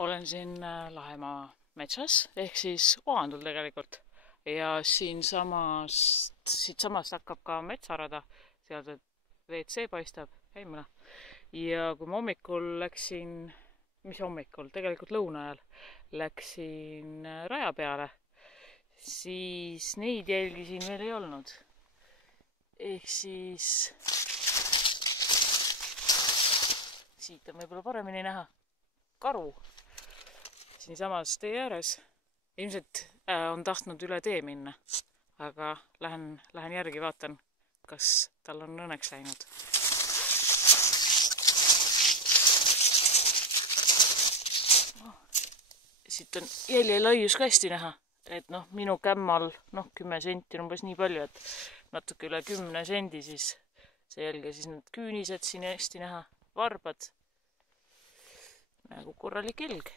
Olen siin Lahemaa metsas ehk siis Oandul tegelikult ja siitsamast hakkab ka metsarada, sealt WC paistab, käimine. Ja kui ma hommikul läksin, mis hommikul, tegelikult lõuna ajal läksin raja peale, siis neid jälgi siin veel ei olnud. Ehk siis siit on võib-olla paremini näha karu siinsamas tee ääres. Ilmselt on tahtnud üle tee minna, aga lähen järgi, vaatan, kas tal on õnneks läinud. Siit on jälje laius ka hästi näha, et minu kämmal 10 senti on umbes nii palju, et natuke üle 10 sendi siis see jälge, siis need küünised siin hästi näha, varbad, nagu korralik jälg.